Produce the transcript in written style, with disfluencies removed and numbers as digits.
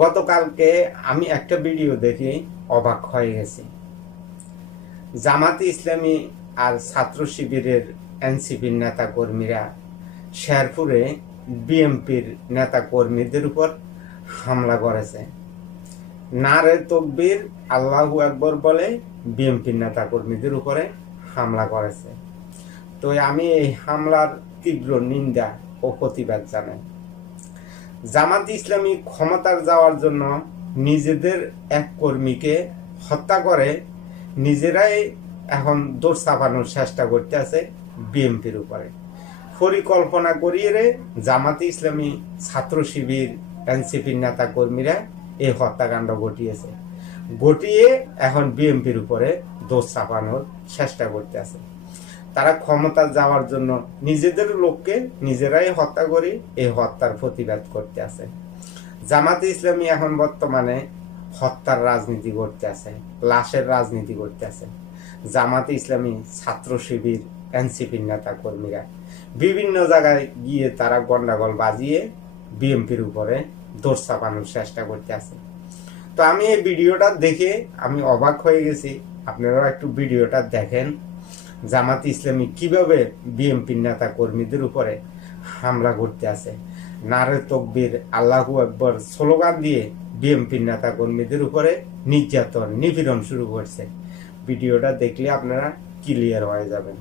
গতকালকে আমি একটা ভিডিও দেখে অবাক হয়ে গেছি। জামাতে ইসলামী আর ছাত্র শিবিরের এনসিপির নেতা কর্মীরা শেরপুরে বিএমপির নেতা কর্মীদের উপর হামলা করেছে। নারে তকবীর আল্লাহু আকবর বলে বিএমপির নেতা কর্মীদের উপরে হামলা করেছে। তো আমি এই হামলার তীব্র নিন্দা ও প্রতিবাদ জানাই। জামাত ইসলামী ক্ষমতার যাওয়ার জন্য নিজেদের এক কর্মীকে হত্যা করে নিজেরাই এখন দৌড় চাপানোর চেষ্টা করতে আছে বিএমপির উপরে। পরিকল্পনা করিয়ে জামাত ইসলামী, ছাত্র শিবির, এনসিপির নেতা কর্মীরা এই হত্যাকাণ্ড ঘটিয়ে এখন বিএমপির উপরে দোষ চাপানোর চেষ্টা করতে আছে। তারা ক্ষমতা যাওয়ার জন্য নিজেদের লোককে নিজেরাই হত্যা করে এই হত্যার প্রতিবাদ করতে আছে। জামাতে ইসলামী এখন বর্তমানে হত্যার রাজনীতি করতে আছে, লাশের রাজনীতি করতে আছে। জামাতে ইসলামী, ছাত্র শিবির, এনসিপির নেতা কর্মীরা বিভিন্ন জায়গায় গিয়ে তারা গন্ডাগোল বাজিয়ে বিএমপির উপরে দোষ চাপানোর চেষ্টা করতে আছে। তো আমি এই ভিডিওটা দেখে আমি অবাক হয়ে গেছি। আপনারাও একটু ভিডিওটা দেখেন, জামাত ইসলামী কিভাবে বিএমপির নেতা কর্মীদের উপরে হামলা করতে আছে। নারে তকবীর আল্লাহু আকবর স্লোগান দিয়ে বিএমপির নেতা কর্মীদের উপরে নির্যাতন, নিপীড়ন শুরু করছে। ভিডিওটা দেখলে আপনারা ক্লিয়ার হয়ে যাবেন।